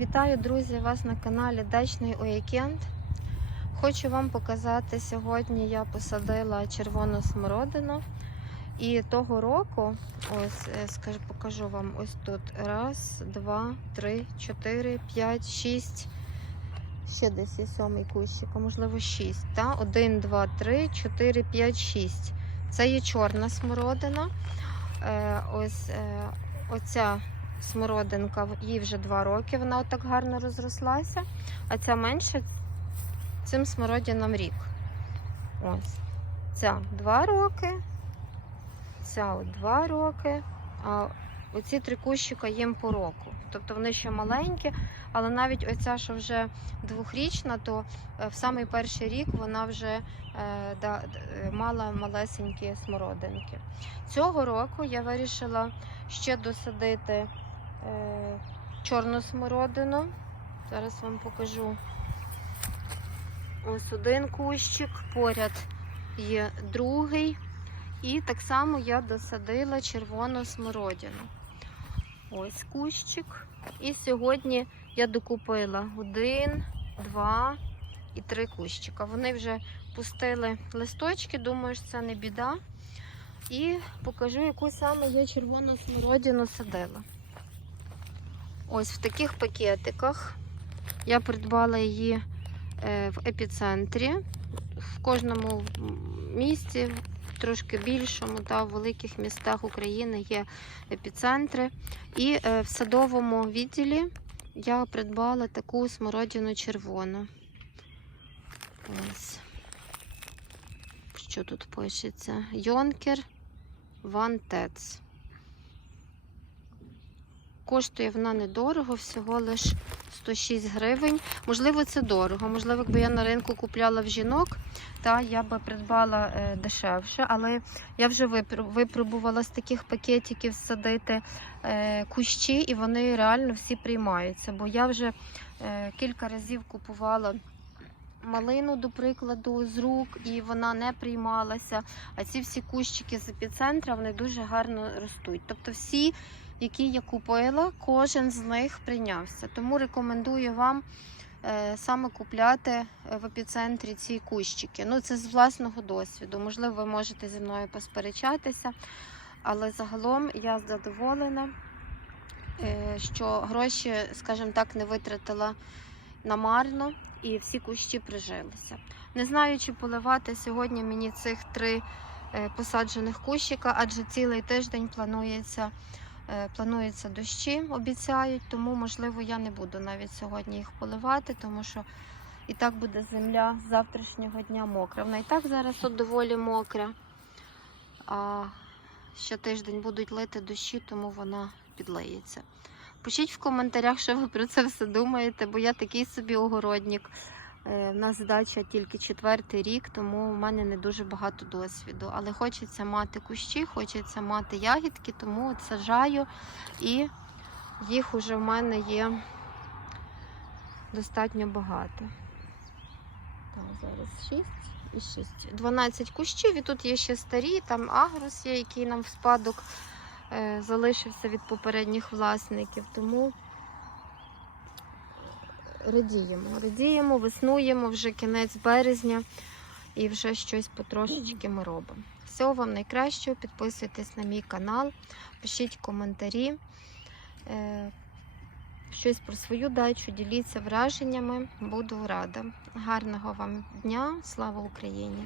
Вітаю, друзі, вас на каналі Дачний Уікенд. Хочу вам показати, сьогодні я посадила червону смородину. І того року, ось е, скажу, покажу вам ось тут. Раз, два, три, чотири, п'ять, шість. Ще десь є сьомий кущик, а можливо шість. Та? Один, два, три, чотири, п'ять, шість. Це є чорна смородина. Е, ось е, оця смородинка, їй вже два роки, вона отак гарно розрослася, а ця менша, цим смородинам рік. Ось. Ця два роки, ця два роки, а оці три кущика їм по року. Тобто вони ще маленькі, але навіть оця, що вже двохрічна, то е, в самий перший рік вона вже е, да, е, мала малесенькі смородинки. Цього року я вирішила ще досадити чорну смородину. Зараз вам покажу. Ось один кущик, поряд є другий. І так само я досадила червону смородину. Ось кущик. І сьогодні я докупила один, два і три кущика. Вони вже пустили листочки, думаю, що це не біда. І покажу, яку саме я червону смородину садила. Ось в таких пакетиках. Я придбала її е, в епіцентрі. В кожному місті, трошки більшому, та в великих містах України є епіцентри. І е, в садовому відділі я придбала таку смородину червону. Ось. Що тут пишеться? Йонкер Ван Тец. Коштує вона недорого, всього лиш 106 гривень. Можливо, це дорого. Можливо, якби я на ринку купляла в жінок, та я би придбала е, дешевше. Але я вже випробувала з таких пакетиків садити е, кущі, і вони реально всі приймаються. Бо я вже е, кілька разів купувала малину, до прикладу, з рук, і вона не приймалася. А ці всі кущики з епіцентра вони дуже гарно ростуть. Тобто, всі, які я купила, кожен з них прийнявся. Тому рекомендую вам е, саме купляти в епіцентрі ці кущики. Ну, це з власного досвіду. Можливо, ви можете зі мною посперечатися, але загалом я задоволена, е, що гроші, скажімо так, не витратила намарно і всі кущі прижилися. Не знаю, чи поливати сьогодні мені цих три е, посаджених кущика, адже цілий тиждень планується, е, планується дощі, обіцяють, тому, можливо, я не буду навіть сьогодні їх поливати, тому що і так буде земля завтрашнього дня мокра. Вона і так зараз от доволі мокра. А ще тиждень будуть лити дощі, тому вона підлиється. Пишіть в коментарях, що ви про це все думаєте, бо я такий собі огородник. Е, В нас дача тільки четвертий рік, тому в мене не дуже багато досвіду. Але хочеться мати кущі, хочеться мати ягідки, тому от саджаю і їх уже в мене є достатньо багато. Так, зараз 6 і 6. 12 кущів, і тут є ще старі, там агрус є, який нам в спадок е, залишився від попередніх власників. Тому радіємо. Радіємо, веснуємо вже кінець березня і вже щось потрошечки ми робимо. Всього вам найкращого. Підписуйтесь на мій канал, пишіть коментарі. Е, Щось про свою дачу, діліться враженнями. Буду рада. Гарного вам дня! Слава Україні!